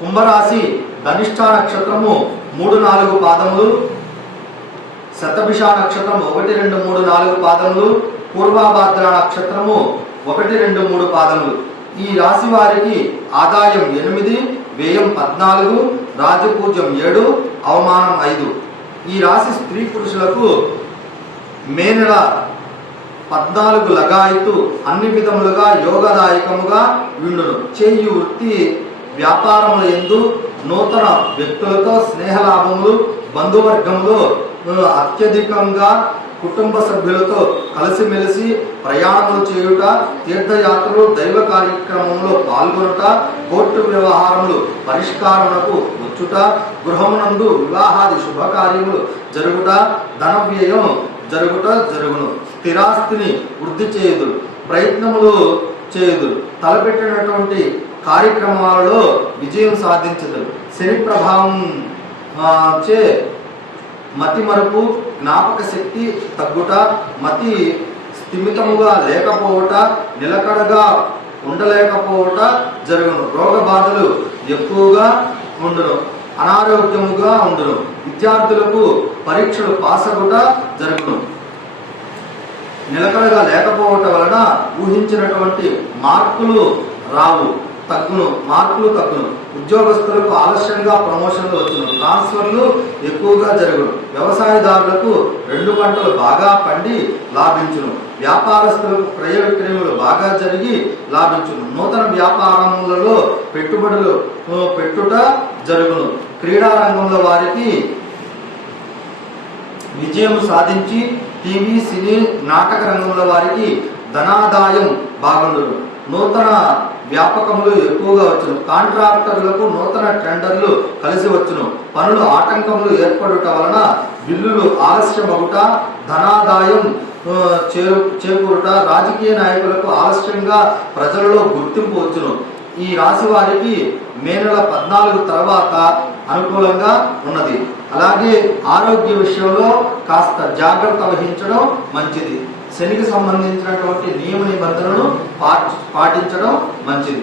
కుంభరాశి ధనిష్ట నక్షత్రము 3-4 పాదములు, శతభిష నక్షత్రం 1, 2, 3, 4 పాదములు, పూర్వభాద్ర నక్షత్రము 1, 2, 3 పాదములు. ఈ రాశి వారికి ఆదాయం 8, వ్యయం 14, రాజపూజ్యం 7, అవమానం 5. ఈ రాశి స్త్రీ పురుషులకు మే నెల 14 లగాయతు అన్ని విధములుగా యోగదాయకముగా విండును. చేయు వృత్తి వ్యాపారముల యందు నూతన వ్యక్తులతో స్నేహలాభములు, బంధువర్గంలో అత్యధికంగా కుటుంబ సభ్యులతో కలిసిమెలిసి ప్రయాణములు చేయుట, తీర్థయాత్రలు, దైవ కార్యక్రమంలో పాల్గొనుట, కోర్టు వ్యవహారములు పరిష్కారములకు వచ్చుట, గృహమునందు వివాహాది శుభకార్యములు జరుగుట, ధన వ్యయం జరుగును. స్థిరాస్తిని వృద్ధి చేయుదురు, ప్రయత్నములు చేయుదురు, తలపెట్టినటువంటి కార్యక్రమాలలో విజయం సాధించదు. శని ప్రభావం చే మతి మరుపు, జ్ఞాపక శక్తి తగ్గుట, మతి స్థిమితముగా లేకపోవట, నిలకడగా ఉండలేకపోవట జరుగును. రోగ బాధలు ఎక్కువగా ఉండును, అనారోగ్యముగా ఉండును. విద్యార్థులకు పరీక్షలు పాసగుట జరుగును. నిలకడగా లేకపోవటం వలన ఊహించినటువంటి మార్కులు రావు, మార్కులు తగ్గును. ఉద్యోగస్తులకు ఆలస్యంగా ప్రమోషన్లు వచ్చును, ట్రాన్స్ఫర్లు ఎక్కువగా జరుగును. వ్యవసాయదారులకు 2 పంటలు బాగా పండి లాభించును. వ్యాపారస్తులకు క్రయ విక్రయములు బాగా జరిగి లాభించును. నూతన వ్యాపారములలో పెట్టుబడులు పెట్టుట జరుగును. క్రీడా రంగంలో వారికి విజయం సాధించి, టీవీ, సినీ, నాటక రంగంలో వారికి ధనాదాయం బాగుండును. నూతన వ్యాపకములు ఎక్కువగా వచ్చును. కాంట్రాక్టర్లకు నూతన టెండర్లు కలిసి వచ్చును. పనులు ఆటంకములు ఏర్పడుట వలన బిల్లులు ఆలస్యమగుట, ధనాదాయం చేకూరుట, రాజకీయ నాయకులకు ఆలస్యంగా ప్రజలలో గుర్తింపు వచ్చును. ఈ రాశి వారికి మే నెల 14 తర్వాత అనుకూలంగా ఉన్నది. అలాగే ఆరోగ్య విషయంలో కాస్త జాగ్రత్త వహించడం మంచిది. శనికి సంబంధించినటువంటి నియమ నిబంధనలను పాటించడం మంచిది.